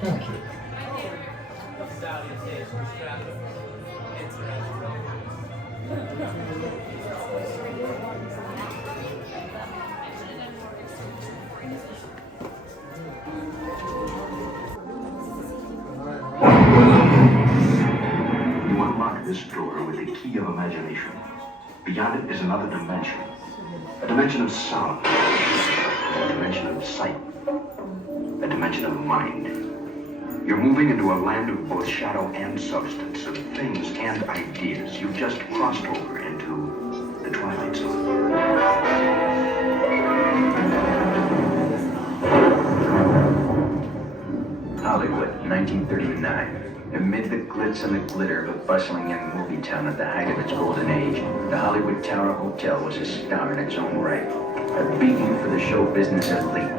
Thank you. You unlock this door with the key of imagination. Beyond it is another dimension. A dimension of sound. A dimension of sight. A dimension of mind. You're moving into a land of both shadow and substance, of things and ideas. You've just crossed over into the Twilight Zone. Hollywood, 1939. Amid the glitz and the glitter of a bustling young movie town at the height of its golden age, the Hollywood Tower Hotel was a star in its own right, a beacon for the show business elite.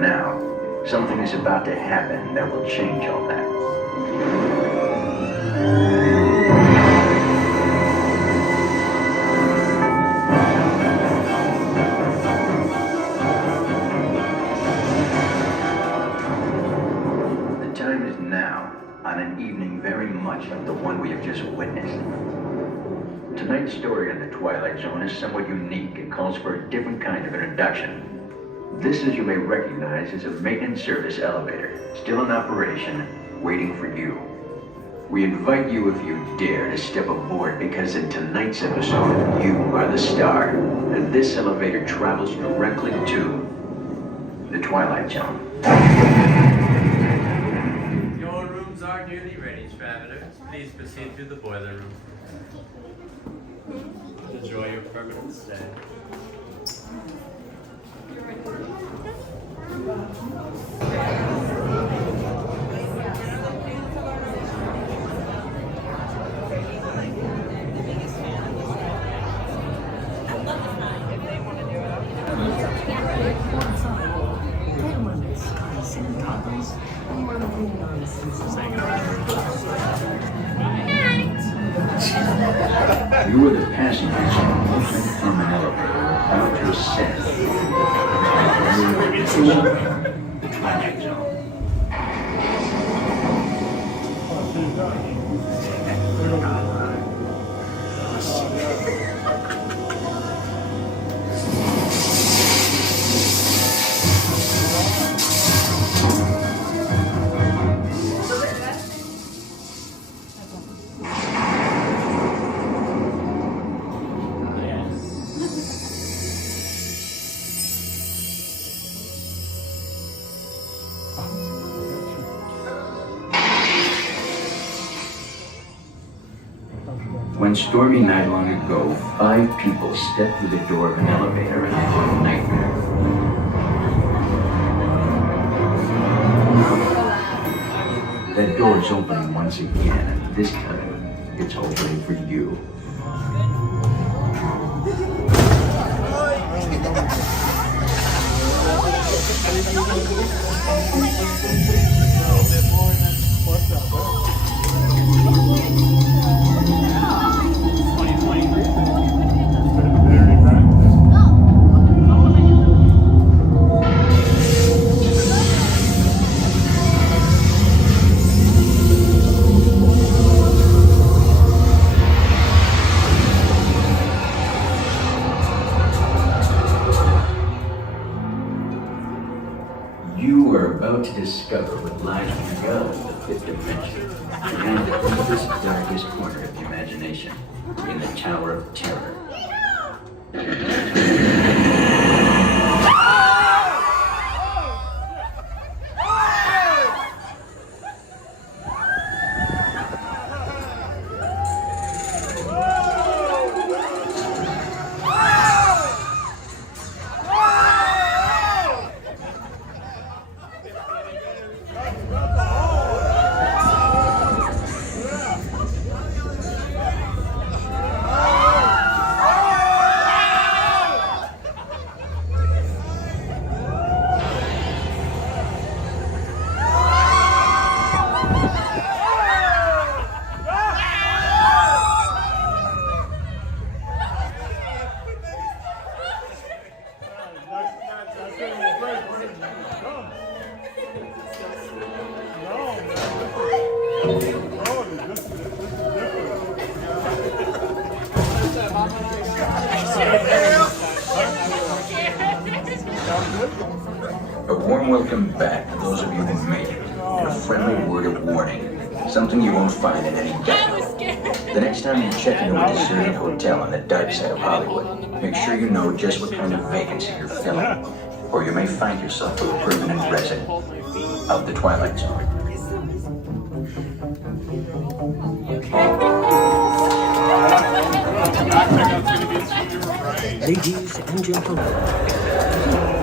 Now, something is about to happen that will change all that. The time is now, on an evening very much like the one we have just witnessed. Tonight's story on the Twilight Zone is somewhat unique and calls for a different kind of introduction. This, as you may recognize, is a maintenance service elevator, still in operation, waiting for you. We invite you, if you dare, to step aboard, because in tonight's episode, you are the star, and this elevator travels directly to the Twilight Zone. Your rooms are nearly ready, travelers. Please proceed to the boiler room. Enjoy your permanent stay. You are the passengers moving from an elevator about to ascend the Twilight Zone. One stormy night long ago, 5 people stepped through the door of an elevator and into a nightmare. That door is opening once again, and this time, it's opening for you. You are about to discover what lies beyond the 5th dimension, beyond the deepest, darkest corner of the imagination, in the Tower of Terror. A warm welcome back to those of you who made it, and a friendly word of warning. Something you won't find in any guide. The next time you check into a deserted hotel on the dark side of Hollywood, make sure you know just what kind of vacancy you're filling, or you may find yourself a permanent resident of the Twilight Zone. Ladies and gentlemen.